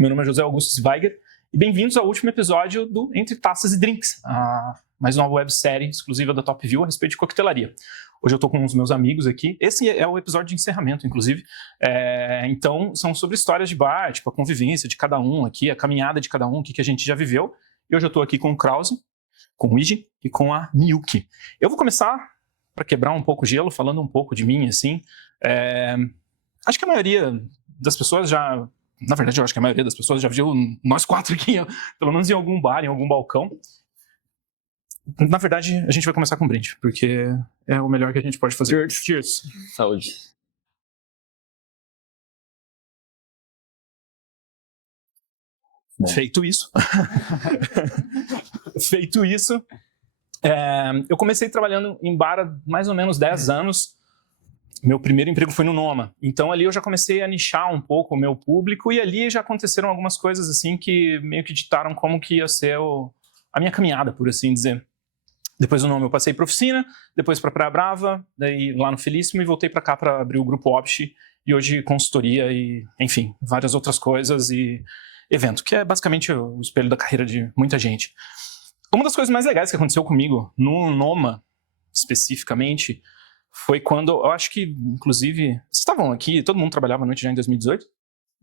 Meu nome é José Augusto Zweiger e bem-vindos ao último episódio do Entre Taças e Drinks, mais uma websérie exclusiva da Top View a respeito de coquetelaria. Hoje eu estou com os meus amigos aqui. Esse é o episódio de encerramento, inclusive. Então, são sobre histórias de bar, tipo a convivência de cada um aqui, a caminhada de cada um, o que a gente já viveu. E hoje eu estou aqui com o Krause, com o Iji e com a Miyuki. Eu vou começar, para quebrar um pouco o gelo, falando um pouco de mim, assim. Acho que a maioria das pessoas já... Na verdade, eu acho que a maioria das pessoas já viu nós quatro aqui, pelo menos em algum bar, em algum balcão. Na verdade, a gente vai começar com um brinde, porque é o melhor que a gente pode fazer. Cheers. Saúde. Bom. Feito isso, eu comecei trabalhando em bar há mais ou menos 10 anos. Meu primeiro emprego foi no Noma. Então ali eu já comecei a nichar um pouco o meu público e ali já aconteceram algumas coisas assim que meio que ditaram como que ia ser a minha caminhada, por assim dizer. Depois do Noma eu passei para oficina, depois para Praia Brava, daí lá no Felíssimo e voltei para cá para abrir o Grupo Opti e hoje consultoria e, enfim, várias outras coisas e evento, que é basicamente o espelho da carreira de muita gente. Uma das coisas mais legais que aconteceu comigo no Noma, especificamente, foi quando, eu acho que, inclusive, vocês estavam aqui, todo mundo trabalhava à noite já em 2018?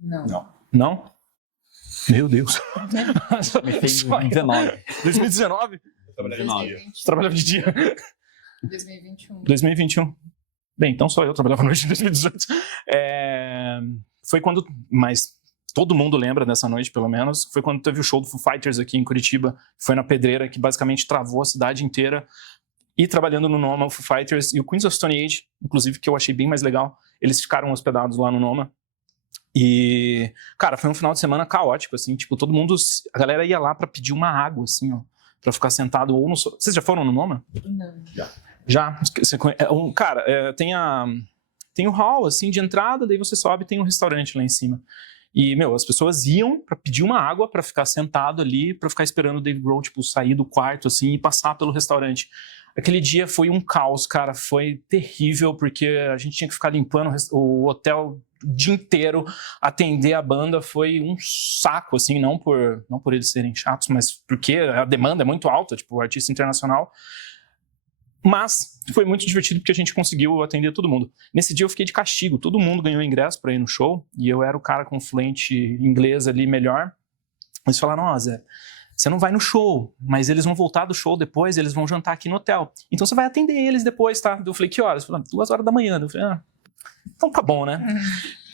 Não. Não? Meu Deus. Comecei em 2019. 2019? Você trabalhava de dia? 2021. 2021. Bem, então só eu trabalhava à noite em 2018. Foi quando, mas todo mundo lembra dessa noite, pelo menos, foi quando teve o show do Foo Fighters aqui em Curitiba, foi na Pedreira, que basicamente travou a cidade inteira. E trabalhando no Noma, o Foo Fighters e o Queens of Stone Age, inclusive, que eu achei bem mais legal, eles ficaram hospedados lá no Noma. E, cara, foi um final de semana caótico, assim, tipo, todo mundo, a galera ia lá pra pedir uma água, assim, ó, pra ficar sentado ou no... Vocês já foram no Noma? Não. Já? Cara, tem o hall, assim, de entrada, daí você sobe e tem um restaurante lá em cima. E, as pessoas iam pra pedir uma água pra ficar sentado ali, pra ficar esperando o Dave Grohl, tipo, sair do quarto, assim, e passar pelo restaurante. Aquele dia foi um caos, cara, foi terrível, porque a gente tinha que ficar limpando o hotel o dia inteiro, atender a banda, foi um saco, assim, não por eles serem chatos, mas porque a demanda é muito alta, tipo, artista internacional. Mas foi muito divertido porque a gente conseguiu atender todo mundo. Nesse dia eu fiquei de castigo, todo mundo ganhou ingresso para ir no show, e eu era o cara com fluente inglês ali melhor. Eles falaram, ó, Zé, você não vai no show, mas eles vão voltar do show depois, eles vão jantar aqui no hotel. Então você vai atender eles depois, tá? Eu falei, que horas? Falaram, 2 horas da manhã. Eu falei, então tá bom, né?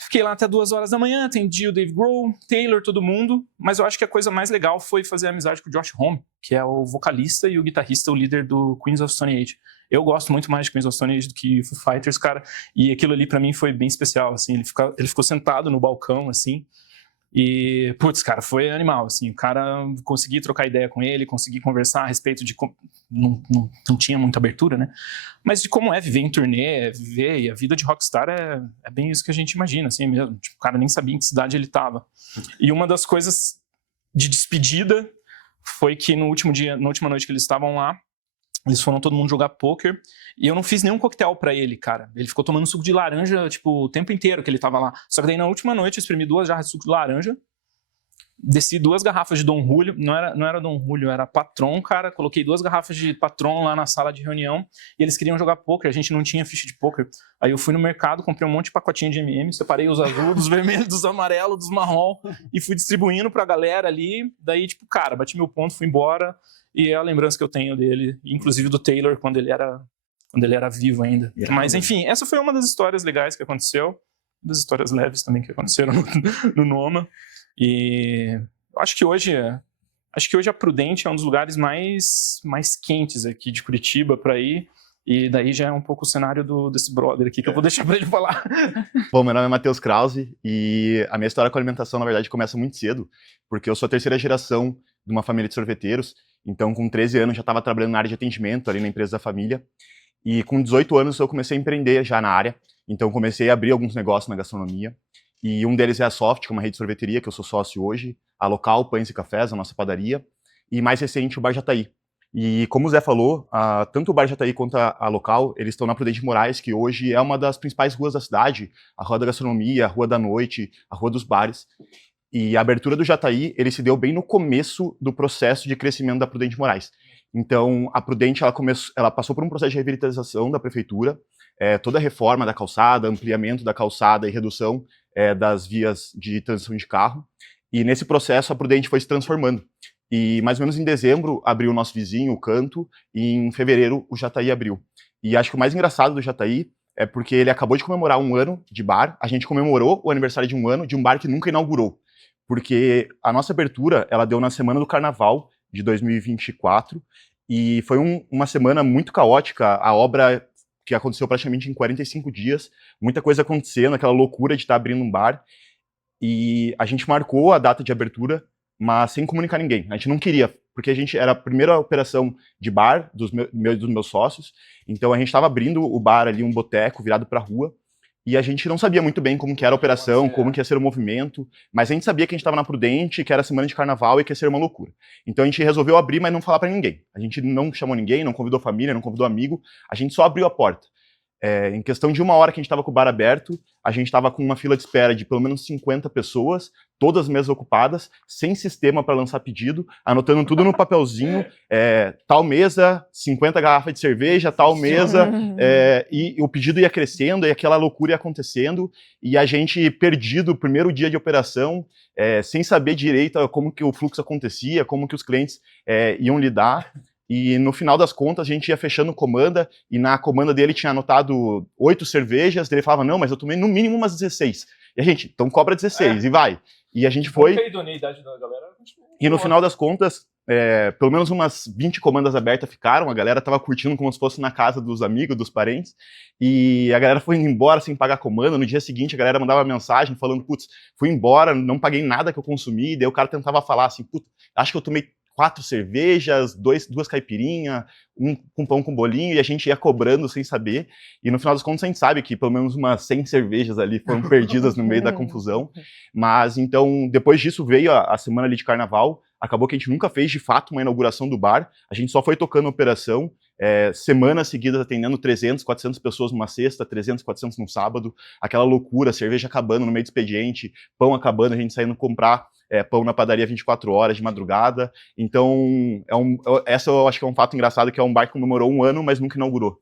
Fiquei lá até 2 horas da manhã, atendi o Dave Grohl, Taylor, todo mundo, mas eu acho que a coisa mais legal foi fazer amizade com o Josh Homme, que é o vocalista e o guitarrista, o líder do Queens of Stone Age. Eu gosto muito mais de Queens of Stone Age do que Foo Fighters, cara, e aquilo ali pra mim foi bem especial, assim, ele ficou sentado no balcão, assim, e, putz, cara, foi animal, assim, o cara, consegui trocar ideia com ele, consegui conversar a respeito de... Não tinha muita abertura, né? Mas de como é viver em turnê, viver, e a vida de rockstar é bem isso que a gente imagina, assim mesmo. Tipo, o cara nem sabia em que cidade ele estava. E uma das coisas de despedida foi que no último dia, na última noite que eles estavam lá, eles foram todo mundo jogar poker e eu não fiz nenhum coquetel pra ele, cara. Ele ficou tomando suco de laranja, tipo, o tempo inteiro que ele tava lá. Só que daí na última noite eu espremi 2 jarras de suco de laranja, desci 2 garrafas de Dom Julio, não era Dom Julio, era Patron, cara. Coloquei 2 garrafas de Patron lá na sala de reunião e eles queriam jogar poker, a gente não tinha ficha de poker. Aí eu fui no mercado, comprei um monte de pacotinho de M&M, separei os azuis, dos vermelhos, dos amarelos, dos marrom e fui distribuindo pra galera ali. Daí, tipo, cara, bati meu ponto, fui embora. E é a lembrança que eu tenho dele, inclusive do Taylor, quando ele era vivo ainda. Mas, enfim, essa foi uma das histórias legais que aconteceu, das histórias leves também que aconteceram no Noma. E acho que hoje a Prudente é um dos lugares mais quentes aqui de Curitiba para ir. E daí já é um pouco o cenário desse brother aqui, que eu vou deixar para ele falar. Bom, meu nome é Matheus Krause e a minha história com a alimentação, na verdade, começa muito cedo, porque eu sou a 3ª geração de uma família de sorveteiros. Então, com 13 anos, já estava trabalhando na área de atendimento, ali na empresa da família. E com 18 anos, eu comecei a empreender já na área. Então, comecei a abrir alguns negócios na gastronomia. E um deles é a Soft, que é uma rede de sorveteria, que eu sou sócio hoje. A Local, Pães e Cafés, a nossa padaria. E mais recente, o Bar Jataí. E como o Zé falou, tanto o Bar Jataí quanto a Local, eles estão na Prudente Moraes, que hoje é uma das principais ruas da cidade. A Rua da Gastronomia, a Rua da Noite, a Rua dos Bares. E a abertura do Jataí, ele se deu bem no começo do processo de crescimento da Prudente Moraes. Então, a Prudente, ela passou por um processo de revitalização da prefeitura, toda a reforma da calçada, ampliamento da calçada e redução das vias de transição de carro. E nesse processo, a Prudente foi se transformando. E mais ou menos em dezembro, abriu o nosso vizinho, o Canto, e em fevereiro, o Jataí abriu. E acho que o mais engraçado do Jataí é porque ele acabou de comemorar 1 ano de bar, a gente comemorou o aniversário de 1 ano de um bar que nunca inaugurou. Porque a nossa abertura, ela deu na semana do Carnaval de 2024, e foi uma semana muito caótica, a obra que aconteceu praticamente em 45 dias, muita coisa acontecendo, aquela loucura de estar abrindo um bar, e a gente marcou a data de abertura, mas sem comunicar ninguém. A gente não queria, porque a gente era a primeira operação de bar dos meus sócios, então a gente estava abrindo o bar ali, um boteco virado para a rua, e a gente não sabia muito bem como que era a operação, como que ia ser o movimento, mas a gente sabia que a gente estava na Prudente, que era semana de carnaval e que ia ser uma loucura. Então a gente resolveu abrir, mas não falar para ninguém. A gente não chamou ninguém, não convidou família, não convidou amigo, a gente só abriu a porta. Em questão de 1 hora que a gente estava com o bar aberto, a gente estava com uma fila de espera de pelo menos 50 pessoas, todas as mesas ocupadas, sem sistema para lançar pedido, anotando tudo no papelzinho, tal mesa, 50 garrafas de cerveja, tal mesa, e o pedido ia crescendo, e aquela loucura ia acontecendo, e a gente perdido o primeiro dia de operação, sem saber direito como que o fluxo acontecia, como que os clientes iam lidar. E no final das contas, a gente ia fechando comanda, e na comanda dele tinha anotado 8 cervejas, ele falava, não, mas eu tomei no mínimo umas 16. E a gente, então cobra 16, e vai. E a gente foi... A idoneidade da galera continua. E no final das contas, pelo menos umas 20 comandas abertas ficaram, a galera tava curtindo como se fosse na casa dos amigos, dos parentes, e a galera foi indo embora sem pagar comanda. No dia seguinte, a galera mandava mensagem falando, putz, fui embora, não paguei nada que eu consumi, e daí o cara tentava falar assim, putz, acho que eu tomei 4 cervejas, 2 caipirinhas, com pão com bolinho, e a gente ia cobrando sem saber, e no final das contas a gente sabe que pelo menos umas 100 cervejas ali foram perdidas no meio da confusão, mas então depois disso veio a semana ali de carnaval, acabou que a gente nunca fez de fato uma inauguração do bar, a gente só foi tocando a operação, semanas seguidas atendendo 300, 400 pessoas numa sexta, 300, 400 num sábado, aquela loucura, cerveja acabando no meio do expediente, pão acabando, a gente saindo comprar pão na padaria 24 horas de madrugada. Então, essa eu acho que é um fato engraçado, que é um bar que comemorou 1 ano, mas nunca inaugurou.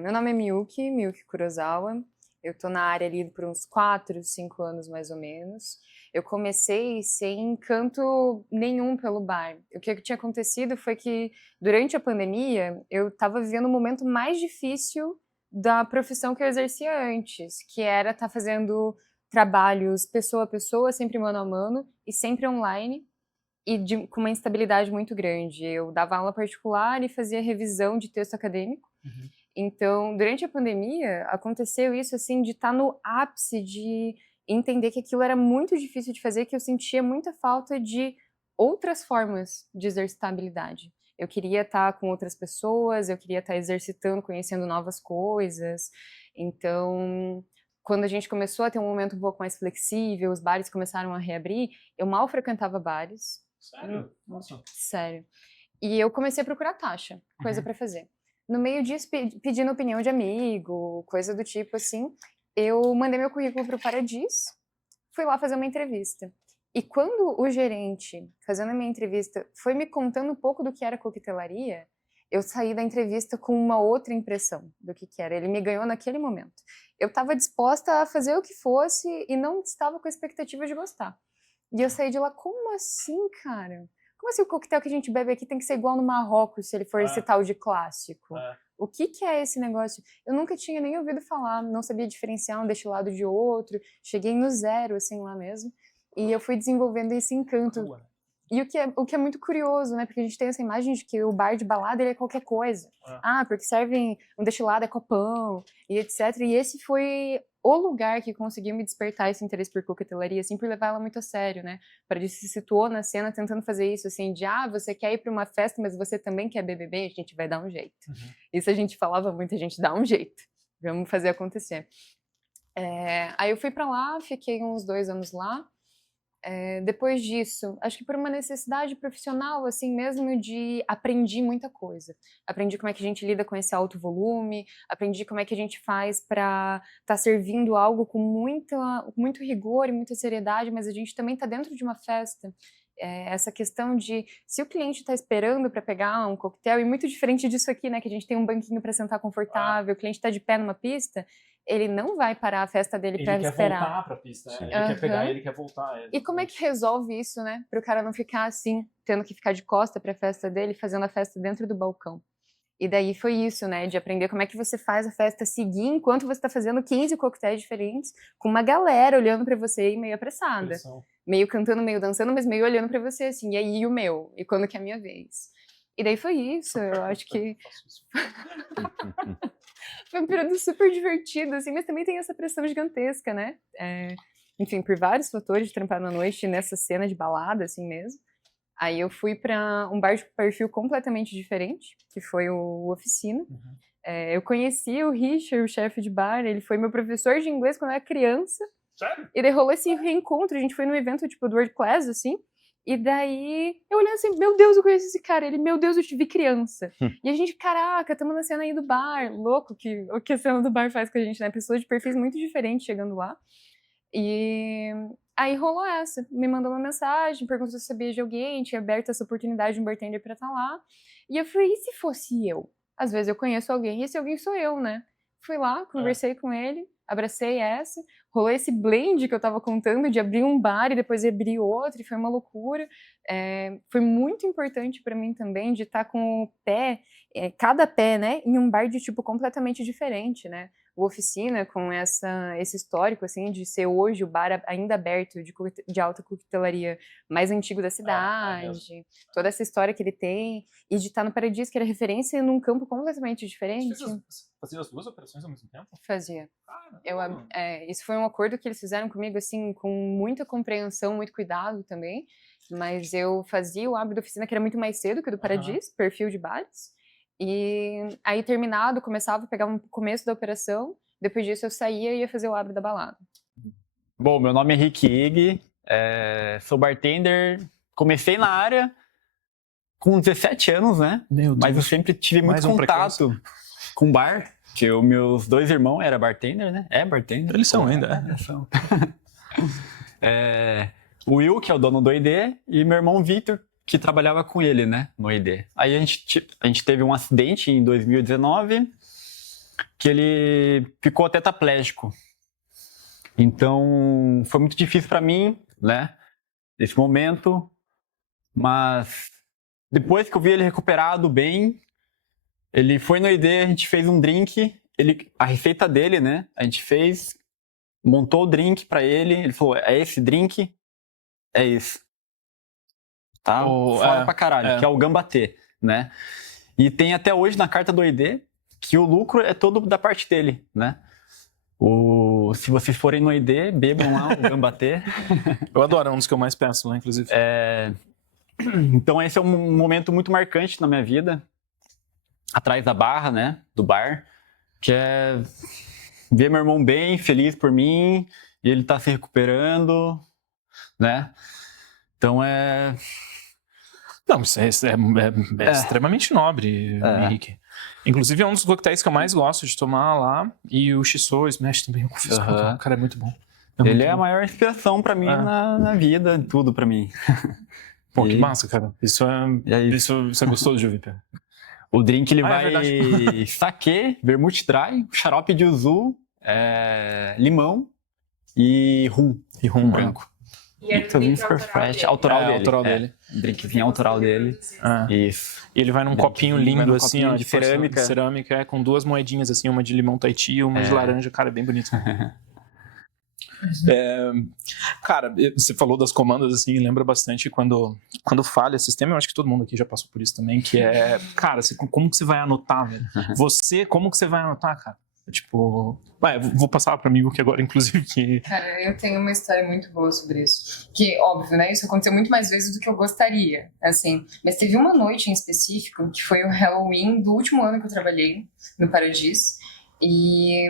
Meu nome é Miyuki Kurosawa. Eu tô na área ali por uns 4, 5 anos mais ou menos. Eu comecei sem encanto nenhum pelo bar. O que tinha acontecido foi que, durante a pandemia, eu estava vivendo um momento mais difícil da profissão que eu exercia antes, que era estar fazendo trabalhos pessoa a pessoa, sempre mano a mano, e sempre online, e com uma instabilidade muito grande. Eu dava aula particular e fazia revisão de texto acadêmico. Uhum. Então, durante a pandemia, aconteceu isso, assim, de estar no ápice, de entender que aquilo era muito difícil de fazer, que eu sentia muita falta de outras formas de exercitar habilidade. Eu queria estar com outras pessoas, eu queria estar exercitando, conhecendo novas coisas. Então, quando a gente começou a ter um momento um pouco mais flexível, os bares começaram a reabrir, eu mal frequentava bares. Sério? Nossa. Sério. E eu comecei a procurar taxa, coisa pra fazer. No meio disso, pedindo opinião de amigo, coisa do tipo assim, eu mandei meu currículo pro Paradis, fui lá fazer uma entrevista. E quando o gerente, fazendo a minha entrevista, foi me contando um pouco do que era coquetelaria, eu saí da entrevista com uma outra impressão do que era. Ele me ganhou naquele momento. Eu estava disposta a fazer o que fosse e não estava com a expectativa de gostar. E eu saí de lá, como assim, cara? Como assim o coquetel que a gente bebe aqui tem que ser igual no Marrocos, se ele for esse tal de clássico? O que é esse negócio? Eu nunca tinha nem ouvido falar, não sabia diferenciar um destilado de outro, cheguei no zero, assim, lá mesmo. E eu fui desenvolvendo esse encanto. E o que é muito curioso, né? Porque a gente tem essa imagem de que o bar de balada ele é qualquer coisa. Porque servem um destilado, é copão, e etc. E esse foi o lugar que conseguiu me despertar esse interesse por coquetelaria, assim, por levar ela muito a sério, né? Paradis se situou na cena tentando fazer isso, assim, de, você quer ir para uma festa, mas você também quer beber bem? A gente vai dar um jeito. Isso a gente falava muito, a gente dá um jeito. Vamos fazer acontecer. Aí eu fui para lá, fiquei uns 2 anos lá. Depois disso, acho que por uma necessidade profissional, assim mesmo, aprendi muita coisa. Aprendi como é que a gente lida com esse alto volume, aprendi como é que a gente faz para estar servindo algo com muito rigor e muita seriedade, mas a gente também está dentro de uma festa. Essa questão de, se o cliente está esperando para pegar um coquetel, e muito diferente disso aqui, né, que a gente tem um banquinho para sentar confortável, o cliente está de pé numa pista, ele não vai parar a festa dele para esperar. Ele quer voltar pra pista, ele quer pegar, ele quer voltar. E como é que resolve isso, né, para o cara não ficar assim, tendo que ficar de costa para a festa dele, fazendo a festa dentro do balcão? E daí foi isso, né, de aprender como é que você faz a festa seguir enquanto você está fazendo 15 coquetéis diferentes, com uma galera olhando para você e meio apressada. Meio cantando, meio dançando, mas meio olhando para você, assim, e aí o meu? E quando que é a minha vez? E daí foi isso, eu acho que... Foi um período super divertido, assim, mas também tem essa pressão gigantesca, né? Enfim, por vários fatores de trampar na noite nessa cena de balada, assim mesmo. Aí eu fui para um bar de perfil completamente diferente, que foi o Oficina. Eu conheci o Richard, o chefe de bar, ele foi meu professor de inglês quando eu era criança. Sério? E daí rolou esse reencontro, a gente foi num evento tipo do World Class, assim, e daí eu olhei assim, meu Deus, eu conheço esse cara, ele, meu Deus, eu te vi criança. E a gente, caraca, estamos na cena aí do bar, louco o que a cena do bar faz com a gente, né, pessoas de perfis muito diferentes chegando lá. E aí rolou essa, me mandou uma mensagem, perguntou se sabia de alguém, tinha aberto essa oportunidade de um bartender pra estar lá, e eu falei, e se fosse eu? Às vezes eu conheço alguém, e esse alguém sou eu, né? Fui lá, conversei com ele, abracei essa, rolou esse blend que eu tava contando, de abrir um bar e depois abrir outro, e foi uma loucura. Foi muito importante pra mim também de estar com o pé, cada pé, né, em um bar de tipo completamente diferente, né? O Oficina, com esse histórico, assim, de ser hoje o bar ainda aberto de alta coquetelaria mais antigo da cidade, toda essa história que ele tem, e de estar no Paradiso, que era referência num campo completamente diferente. Você fazia as duas operações ao mesmo tempo? Fazia. Isso foi um acordo que eles fizeram comigo, assim, com muita compreensão, muito cuidado também, mas eu fazia o abre da Oficina, que era muito mais cedo que o do Paradiso, perfil de bares. E aí, terminado, começava a pegar um começo da operação. Depois disso, eu saía e ia fazer o abre da balada. Bom, meu nome é Rick Ig, sou bartender. Comecei na área com 17 anos, né? Meu Deus. Mas eu sempre tive muito contato com bar, porque os meus dois irmãos eram bartender, né? Bartender. Eles são ainda, São. O Will, que é o dono do ID, e meu irmão Victor, que trabalhava com ele, né, no ID. Aí a gente teve um acidente em 2019, que ele ficou tetraplégico. Então, foi muito difícil para mim, né, nesse momento, mas depois que eu vi ele recuperado bem, ele foi no ID, a gente fez um drink, a receita dele, né, a gente montou o drink para ele falou, é esse drink, é esse. Tá? Fora pra caralho, que é o Gambatê, né? E tem até hoje na carta do ID que o lucro é todo da parte dele, né? Se vocês forem no ID, bebam lá o Gambatê. Eu adoro, é um dos que eu mais peço lá, inclusive. Então esse é um momento muito marcante na minha vida, atrás da barra, né? Do bar, que é ver meu irmão bem, feliz por mim, e ele tá se recuperando, né? Então Não, isso é extremamente nobre, Henrique. Inclusive, é um dos coquetéis que eu mais gosto de tomar lá. E o Shiso Smash também, eu confesso. O cara é muito bom. Ele é a maior inspiração pra mim na vida, tudo pra mim. Pô, que massa, cara. Isso é gostoso de ouvir, Pedro. O drink, ele vai saquê, vermute dry, xarope de uzu, limão e rum branco. E é um super fresh, autoral dele. Drinkzinho autoral dele. Isso. E ele vai num copinho lindo, assim, ó, de cerâmica. Cerâmica, com duas moedinhas, assim, uma de limão Tahiti e uma de laranja. Cara, é bem bonito. Cara, você falou das comandas, assim, lembra bastante quando falha sistema, eu acho que todo mundo aqui já passou por isso também, que é, cara, como que você vai anotar, velho? Como que você vai anotar, cara? Tipo, vou passar pra mim o que agora, inclusive, que... Cara, eu tenho uma história muito boa sobre isso. Que, óbvio, né, isso aconteceu muito mais vezes do que eu gostaria, assim. Mas teve uma noite em específico, que foi o Halloween do último ano que eu trabalhei no Paradiso. E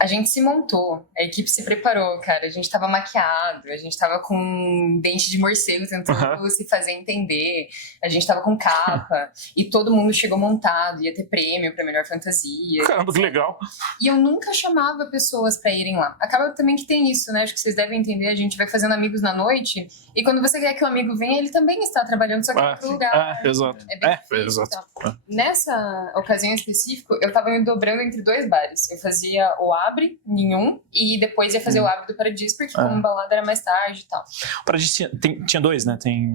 A gente se montou, a equipe se preparou, cara. A gente tava maquiado, a gente tava com dente de morcego tentando se fazer entender. A gente tava com capa e todo mundo chegou montado, ia ter prêmio pra melhor fantasia. Caramba, que legal. E eu nunca chamava pessoas pra irem lá. Acaba também que tem isso, né? Acho que vocês devem entender, a gente vai fazendo amigos na noite e quando você quer que o amigo venha, ele também está trabalhando, só que em outro lugar. Exato. É bem difícil, exato. então. Nessa ocasião em específico, eu tava me dobrando entre 2 bares. Eu fazia o Abre, nenhum, e depois ia fazer o Abre do Paradis, porque como balada era mais tarde e tal. O Paradis tinha 2, né? Tem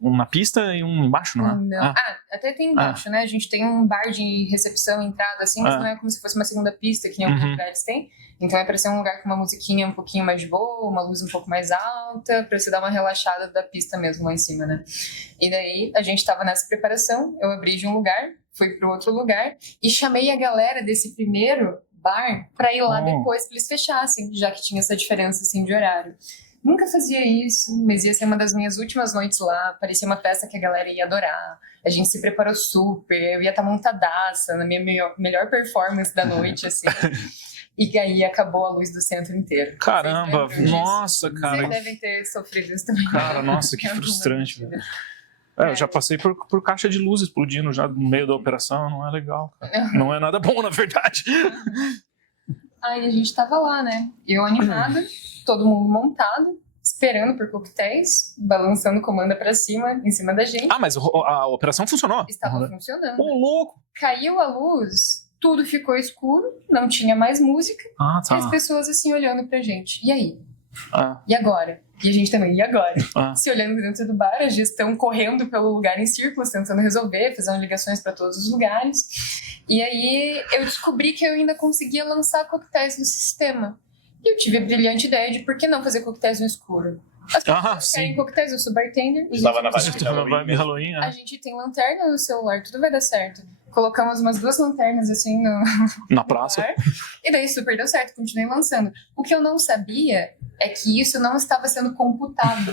um na pista e um embaixo, não é? Não. Até tem embaixo, né? A gente tem um bar de recepção, entrada, assim, mas não é como se fosse uma segunda pista, que nem alguns lugares tem. Então é pra ser um lugar com uma musiquinha um pouquinho mais de boa, uma luz um pouco mais alta, pra você dar uma relaxada da pista mesmo lá em cima, né? E daí a gente tava nessa preparação, eu abri de um lugar, fui pro outro lugar e chamei a galera desse primeiro bar pra ir lá depois, pra eles fechassem, já que tinha essa diferença, assim, de horário. Nunca fazia isso, mas ia ser uma das minhas últimas noites lá, parecia uma festa que a galera ia adorar. A gente se preparou super, eu ia estar montadaça, na minha melhor performance da noite, assim. E aí acabou a luz do centro inteiro. Caramba, nossa, cara. Vocês devem ter sofrido isso também. Cara, nossa, que frustrante, velho. Eu já passei por caixa de luz explodindo já no meio da operação, não é legal, cara. Não é nada bom, na verdade. Aí a gente tava lá, né? Eu animada, todo mundo montado, esperando por coquetéis, balançando comanda pra cima, em cima da gente. Mas a operação funcionou? Estava funcionando. Ô, louco! Caiu a luz, tudo ficou escuro, não tinha mais música. E as pessoas assim olhando pra gente. E aí? E agora? E a gente também, e agora? Se olhando dentro do bar, a gestão correndo pelo lugar em círculos, tentando resolver, fazendo ligações para todos os lugares. E aí eu descobri que eu ainda conseguia lançar coquetéis no sistema. E eu tive a brilhante ideia de por que não fazer coquetéis no escuro. As pessoas querem coquetéis, eu sou bartender. Estava na vibe Halloween. A gente tem lanterna no celular, tudo vai dar certo. Colocamos umas 2 lanternas assim na praça. Bar, e daí super deu certo, continuei lançando. O que eu não sabia é que isso não estava sendo computado.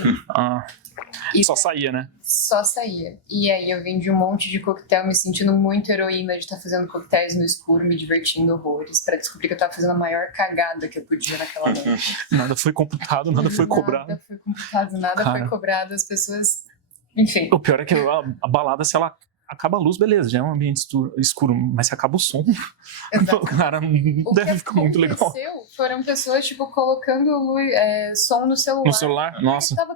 Só saía, né? Só saía. E aí eu vendi um monte de coquetel, me sentindo muito heroína de estar fazendo coquetéis no escuro, me divertindo horrores, pra descobrir que eu tava fazendo a maior cagada que eu podia naquela noite. Nada foi computado, nada foi cobrado. Nada foi computado, nada foi cobrado, as pessoas... Enfim. O pior é que a balada, se ela acaba a luz, beleza, já é um ambiente escuro, mas se acaba o som, cara, não deve ficar muito legal. O que aconteceu foram pessoas, tipo, colocando som no celular. No celular? Nossa. Tava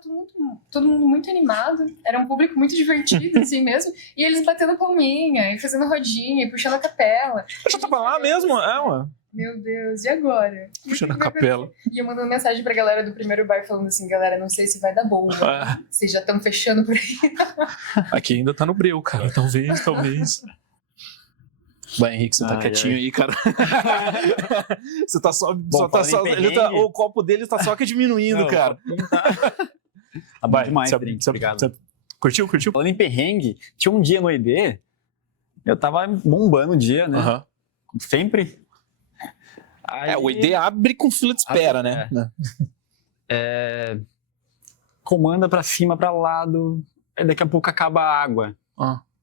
todo mundo muito animado, era um público muito divertido, assim mesmo, e eles batendo palminha, e fazendo rodinha, e puxando a capela. Eu já tava lá mesmo, ué. Meu Deus, e agora? Puxando a capela. E eu mandando mensagem pra galera do primeiro bar falando assim, galera, não sei se vai dar bom, né? Vocês já estão fechando por aí. Aqui ainda tá no breu, cara, talvez. Vai, Henrique, você tá quietinho aí, cara. Você tá só... o copo dele tá só que diminuindo, cara. Tá bom demais, obrigado. Curtiu? Falando em perrengue, tinha um dia no ED, eu tava bombando o dia, né? Sempre. Aí, o ED abre com fila de espera, né? Comanda pra cima, pra lado, aí daqui a pouco acaba a água.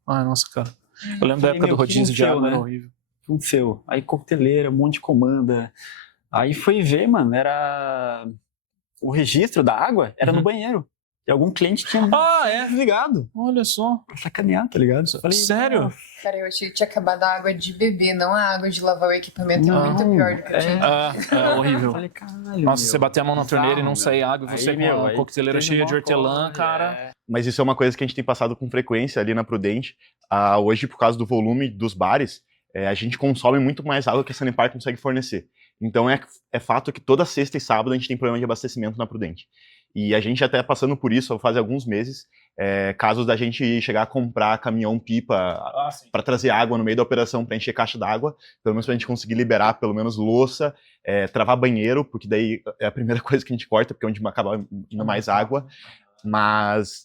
Nossa, cara. Eu lembro da época do rodízio de água, era horrível. Aconteceu. Aí coqueteleira, um monte de comanda. Aí foi ver, mano, era... O registro da água era no banheiro. E algum cliente tinha desligado. Olha só. Pra sacanear, tá ligado? Falei, sério? Cara, eu achei que tinha acabado a água de beber, não a água de lavar o equipamento. É muito pior do que eu tinha. É horrível. Falei, caralho, nossa, você bater a mão na torneira e não sair água, e você com a coqueteleira cheia de hortelã, cara. Mas isso é uma coisa que a gente tem passado com frequência ali na Prudente. Hoje, por causa do volume dos bares, a gente consome muito mais água que a Sanepar consegue fornecer. Então é fato que toda sexta e sábado a gente tem problema de abastecimento na Prudente. E a gente até passando por isso faz alguns meses, casos da gente chegar a comprar caminhão-pipa para trazer água no meio da operação para encher caixa d'água, pelo menos para a gente conseguir liberar pelo menos louça, travar banheiro, porque daí é a primeira coisa que a gente corta, porque é onde acaba indo mais água.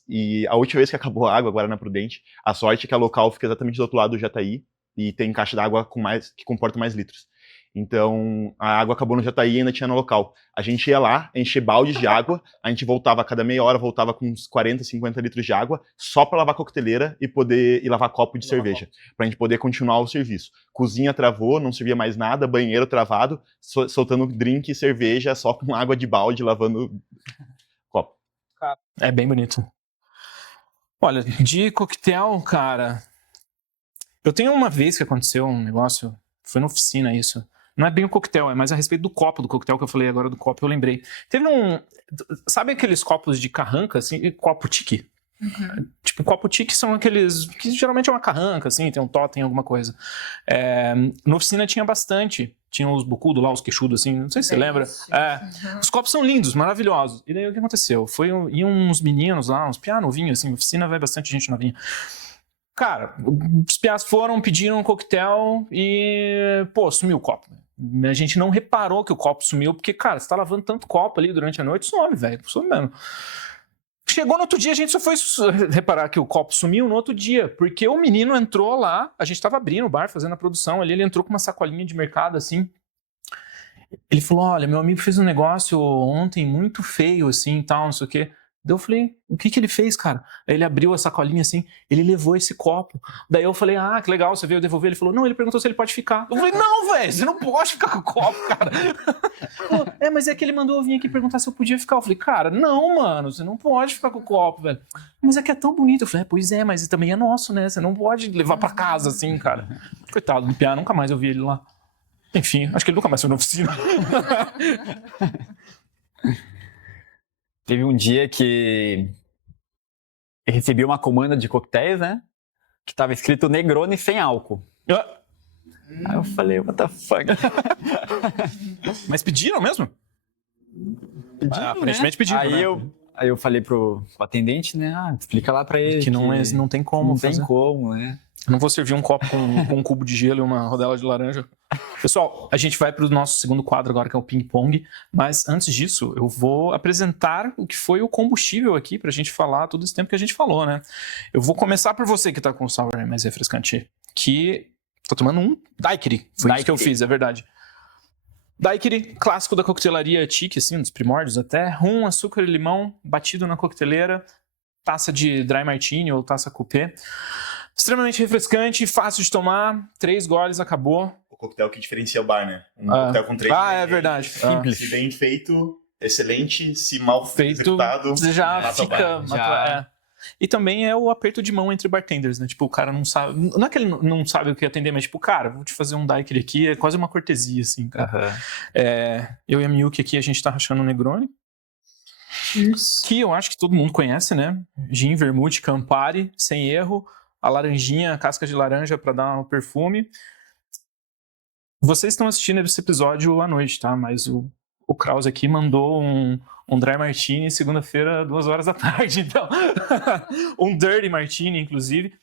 E a última vez que acabou a água, agora na Prudente, a sorte é que a local fica exatamente do outro lado do Jataí e tem caixa d'água que comporta mais litros. Então, a água acabou no Jataí e ainda tinha no local. A gente ia lá, encher baldes de água, a gente voltava a cada meia hora, voltava com uns 40, 50 litros de água, só para lavar a coqueteleira e poder lavar copo de cerveja, para a gente poder continuar o serviço. Cozinha travou, não servia mais nada, banheiro travado, soltando drink e cerveja só com água de balde, lavando copo. É bem bonito. Olha, de coquetel, cara, eu tenho uma vez que aconteceu um negócio, foi na oficina isso. Não é bem o coquetel, é mais a respeito do copo do coquetel, que eu falei agora do copo, eu lembrei. Teve sabe aqueles copos de carranca, assim, copo tique? Uhum. Tipo, copo tique são aqueles, que geralmente é uma carranca, assim, tem um totem, alguma coisa. Na oficina tinha bastante, tinha os bocudos lá, os queixudos, assim, não sei se você lembra. Os copos são lindos, maravilhosos. E daí o que aconteceu? Iam uns meninos lá, uns piá novinhos, assim, oficina vai bastante gente novinha. Cara, os piás foram, pediram um coquetel e, pô, sumiu o copo. A gente não reparou que o copo sumiu, porque, cara, você tá lavando tanto copo ali durante a noite, some, velho, some mesmo. Chegou no outro dia, a gente só foi reparar que o copo sumiu no outro dia, porque o menino entrou lá, a gente tava abrindo o bar, fazendo a produção ali, ele entrou com uma sacolinha de mercado, assim. Ele falou, olha, meu amigo fez um negócio ontem muito feio, assim, e tal, não sei o quê. Daí eu falei, o que ele fez, cara? Aí ele abriu a sacolinha assim, ele levou esse copo. Daí eu falei, que legal, você veio devolver? Ele falou, não, ele perguntou se ele pode ficar. Eu falei, não, velho, você não pode ficar com o copo, cara. Falou, mas é que ele mandou eu vir aqui perguntar se eu podia ficar. Eu falei, cara, não, mano, você não pode ficar com o copo, velho. Mas é que é tão bonito. Eu falei, pois é, mas também é nosso, né? Você não pode levar pra casa assim, cara. Coitado do Piá, nunca mais eu vi ele lá. Enfim, acho que ele nunca mais foi na oficina. Teve um dia que eu recebi uma comanda de coquetéis, né? Que tava escrito Negroni sem álcool. Aí eu falei, what the fuck? Mas pediram mesmo? Pediram, aparentemente né? pediram, Aí eu falei pro atendente, né? Explica lá pra ele. Que não tem como não fazer. tem como, né? Eu não vou servir um copo com um cubo de gelo e uma rodela de laranja. Pessoal, a gente vai para o nosso segundo quadro agora, que é o ping-pong. Mas antes disso, eu vou apresentar o que foi o combustível aqui para a gente falar todo esse tempo que a gente falou, né? Eu vou começar por você que tá com o sour mais refrescante. Que tô tomando um daiquiri. Foi isso que eu fiz, é verdade. Daiquiri, clássico da coquetelaria chique, assim, dos primórdios até. Rum, açúcar e limão, batido na coqueteleira. Taça de dry martini ou taça coupé. Extremamente refrescante, fácil de tomar. 3 goles, acabou. O coquetel que diferencia o bar, né? Um coquetel com 3 é verdade. Simples. Se bem feito, excelente. Se mal Feito, executado, já mata o fica... bar. E também é o aperto de mão entre bartenders, né? Tipo, o cara não sabe... Não é que ele não sabe o que atender, mas tipo, cara, vou te fazer um daiquiri aqui. É quase uma cortesia, assim, cara. Eu e a Miyuki aqui, a gente tá rachando um Negroni. Isso. Que eu acho que todo mundo conhece, né? Gin, vermute, Campari, sem erro. A laranjinha, a casca de laranja para dar um perfume. Vocês estão assistindo esse episódio à noite, tá? Mas o Kraus aqui mandou um Dry Martini segunda-feira, 2 horas da tarde, então. Um Dirty Martini, inclusive.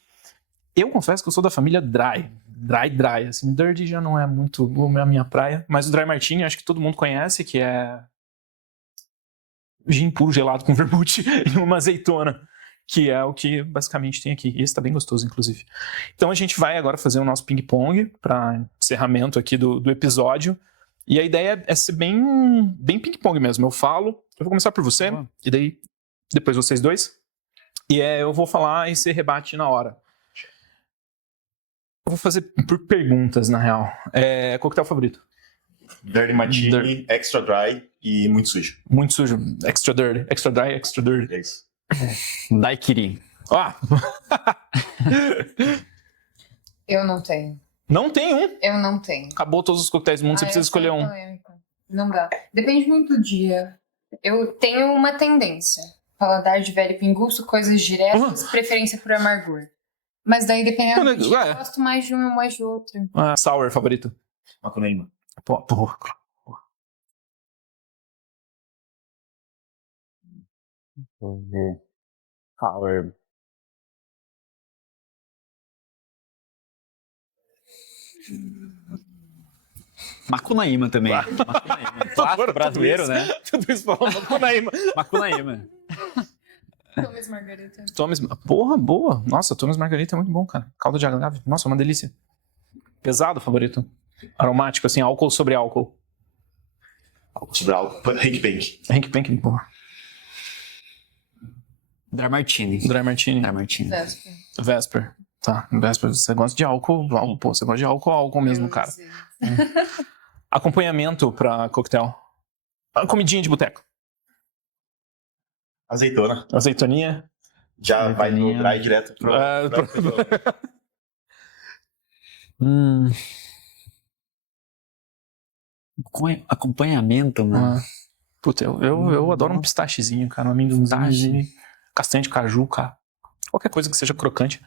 Eu confesso que eu sou da família Dry. Dry. Assim, Dirty já não é muito a minha praia. Mas o Dry Martini, acho que todo mundo conhece, que é gin puro gelado com vermute e uma azeitona. Que é o que basicamente tem aqui. Esse tá bem gostoso, inclusive. Então a gente vai agora fazer o nosso ping-pong para encerramento aqui do episódio. E a ideia é ser bem ping-pong mesmo. Eu vou começar por você, e daí depois vocês dois. E eu vou falar e você rebate na hora. Eu vou fazer por perguntas, na real. Coquetel favorito? Dirty Martini, extra dry e muito sujo. Muito sujo. Extra dirty. Extra dry, extra dirty. É isso. Daiquiri. Eu não tenho. Não tem um. Eu não tenho. Acabou todos os coquetéis do mundo, você precisa escolher um. Não dá. Depende muito do dia. Eu tenho uma tendência. Paladar de velho pinguço, coisas diretas, preferência por amargor. Mas daí, dependendo do dia, eu gosto mais de um ou mais de outro. Sour favorito? Macunaíma. Porra. Sour. Macunaíma também. Macunaíma. Clássico brasileiro, né? Tudo isso falando Macunaíma. Macunaíma. Thomas Margarita. Porra, boa. Nossa, Thomas Margarita é muito bom, cara. Caldo de agave. Nossa, uma delícia. Pesado favorito? Aromático, assim, álcool sobre álcool. Sobre álcool. Hank Bank. Hank Pank, porra. Dry Martini. Dry Martini. Dry Martini. Vesper. Vesper. Tá, Vesper. Você gosta de álcool? Pô, você gosta de álcool mesmo, Eu cara. sei. Acompanhamento pra coquetel. Comidinha de boteco. Azeitona. Azeitoninha. Já vai no dry direto pro... Acompanhamento, mano. Puta, eu adoro um pistachezinho, cara. Um amendoinzinho. Castanha de caju, cara. Qualquer coisa que seja crocante.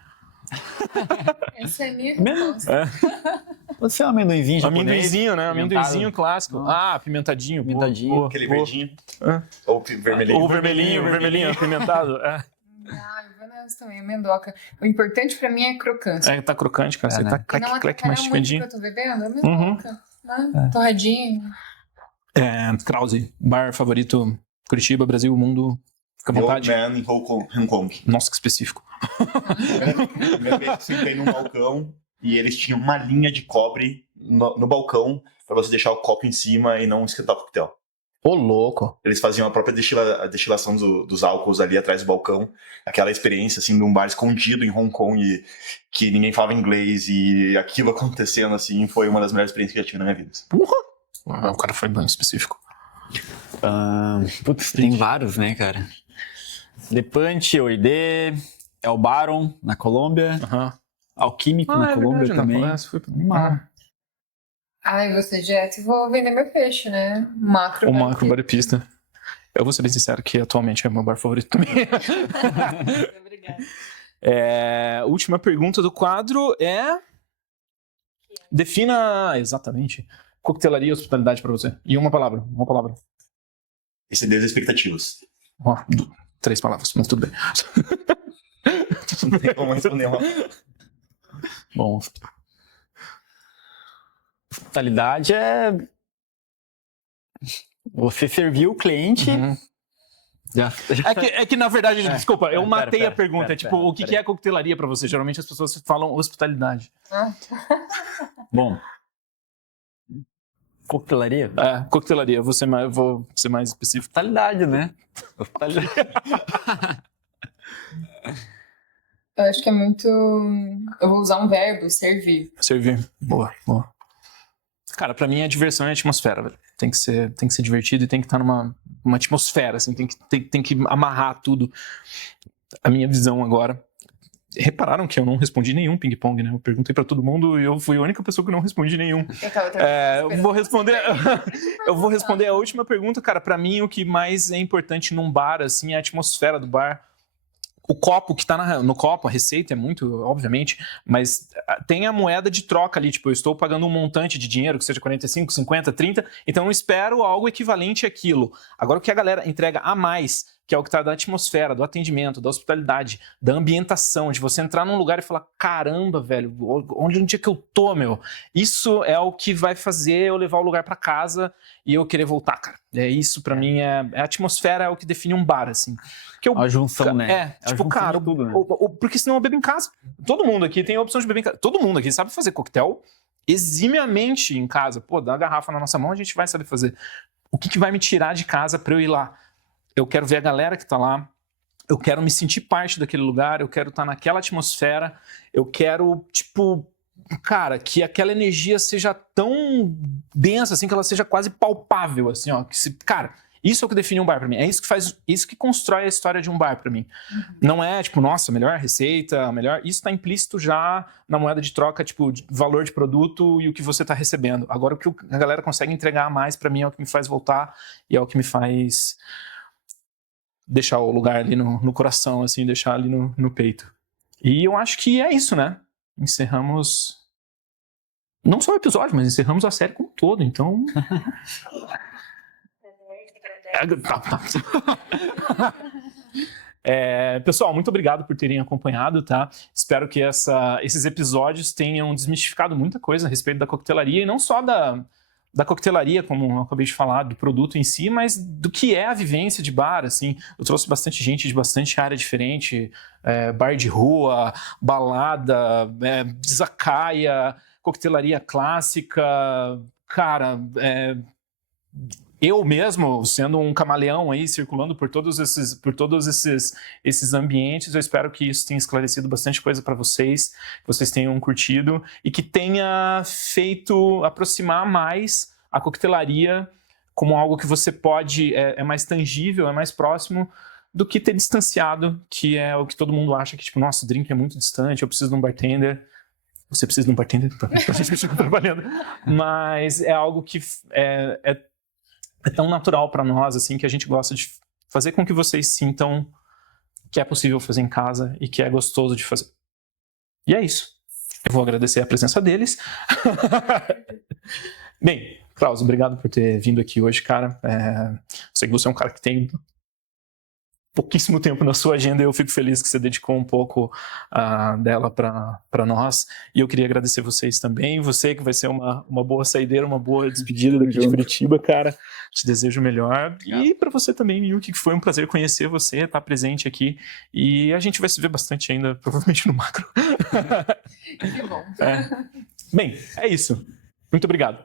Essa é a minha Mesmo? resposta. Pode ser um amendoinzinho japonês. Amendoinzinho, né? Pimentado. Amendoinzinho clássico. Pimentadinho. Pimentadinho. Aquele verdinho. É. Ou vermelhinho. Ou vermelhinho, apimentado. É. Eu vou nessa também, a mendoca. O importante pra mim é crocância. Tá crocante, cara. Você né? tá E não clec, atrapalhar muito o que masticadinho. eu tô bebendo, é mendoca. Né? Torradinho. Krause, bar favorito, Curitiba, Brasil, mundo. Fica à vontade. Old Man em Hong Kong. Nossa, que específico. Primeira vez que sentei num balcão e eles tinham uma linha de cobre no balcão pra você deixar o copo em cima e não esquentar o coquetel. Ô, louco. Eles faziam a própria destilação dos álcools ali atrás do balcão. Aquela experiência, assim, de um bar escondido em Hong Kong e que ninguém falava inglês e aquilo acontecendo, assim, foi uma das melhores experiências que eu já tive na minha vida. Porra! O cara foi bem específico. Putz, tem vários, né, cara? Levante, Oide, El Baron, na Colômbia. Alquímico, na Colômbia também. Ai, vou ser direto e vou vender meu peixe, né? Macro. O Macro Bar e Pista. Eu vou ser bem sincero que atualmente é meu bar favorito também. Obrigada. Última pergunta do quadro é... Defina exatamente coquetelaria e hospitalidade pra você. E uma palavra. Exceder as expectativas. 3 palavras, mas tudo bem. Não tem como responder uma. Bom, hospitalidade é você servir o cliente. É que na verdade, desculpa, eu matei pera, a pergunta. pera, Tipo, o que é coquetelaria pra você? Geralmente as pessoas falam hospitalidade. Bom, coquetelaria? Coquetelaria, vou ser mais específico. Hospitalidade, né? Hospitalidade. Eu acho que é muito... Eu vou usar um verbo, servir. Servir. Boa. Cara, pra mim a diversão é a atmosfera, velho. Tem que ser divertido e tem que estar numa atmosfera, assim, tem que amarrar tudo. A minha visão agora. Repararam que eu não respondi nenhum ping-pong, né? Eu perguntei pra todo mundo e eu fui a única pessoa que não respondi nenhum. Eu vou responder a última pergunta, cara. Pra mim, o que mais é importante num bar, assim, é a atmosfera do bar. O copo que tá no copo, a receita é muito, obviamente, mas tem a moeda de troca ali, tipo, eu estou pagando um montante de dinheiro, que seja 45, 50, 30, então eu espero algo equivalente àquilo. Agora, o que a galera entrega a mais, que é o que tá da atmosfera, do atendimento, da hospitalidade, da ambientação, de você entrar num lugar e falar, caramba, velho, onde é que eu tô, meu? Isso é o que vai fazer eu levar o lugar pra casa e eu querer voltar, cara. Isso pra mim a atmosfera é o que define um bar, assim. A junção, né? Tipo, cara, tudo, né? porque senão eu bebo em casa. Todo mundo aqui tem a opção de beber em casa. Todo mundo aqui sabe fazer coquetel eximiamente em casa. Pô, dá uma garrafa na nossa mão, a gente vai saber fazer. O que vai me tirar de casa pra eu ir lá? Eu quero ver a galera que tá lá, eu quero me sentir parte daquele lugar, eu quero estar naquela atmosfera, eu quero, tipo, cara, que aquela energia seja tão densa, assim, que ela seja quase palpável, assim, ó. Cara, isso é o que define um bar pra mim. É isso que faz, isso que constrói a história de um bar pra mim. Não é, tipo, nossa, melhor receita, melhor... Isso tá implícito já na moeda de troca, tipo, de valor de produto e o que você tá recebendo. Agora, o que a galera consegue entregar a mais pra mim é o que me faz voltar e é o que me faz... deixar o lugar ali no coração, assim, deixar ali no peito. E eu acho que é isso, né? Encerramos... Não só o episódio, mas encerramos a série como um todo, então... Pessoal, muito obrigado por terem acompanhado, tá? Espero que esses episódios tenham desmistificado muita coisa a respeito da coquetelaria, e não só da coquetelaria, como eu acabei de falar, do produto em si, mas do que é a vivência de bar, assim. Eu trouxe bastante gente de bastante área diferente, bar de rua, balada, izakaya, coquetelaria clássica, cara, eu mesmo, sendo um camaleão aí, circulando por todos esses ambientes, eu espero que isso tenha esclarecido bastante coisa para vocês, que vocês tenham curtido e que tenha feito aproximar mais a coquetelaria como algo que você pode, é mais tangível, é mais próximo do que ter distanciado, que é o que todo mundo acha que, tipo, nossa, o drink é muito distante, eu preciso de um bartender. Você precisa de um bartender pra gente ficar trabalhando. Mas é algo que é tão natural para nós, assim, que a gente gosta de fazer com que vocês sintam que é possível fazer em casa e que é gostoso de fazer. E é isso. Eu vou agradecer a presença deles. Bem, Klaus, obrigado por ter vindo aqui hoje, cara. Sei que você é um cara que tem pouquíssimo tempo na sua agenda e eu fico feliz que você dedicou um pouco dela para nós. E eu queria agradecer vocês também. Você que vai ser uma boa saideira, uma boa despedida daqui de Curitiba, cara. Te desejo o melhor. Obrigado. E para você também, Yuki, que foi um prazer conhecer você, estar presente aqui. E a gente vai se ver bastante ainda, provavelmente no macro. Que bom. Bem, é isso. Muito obrigado.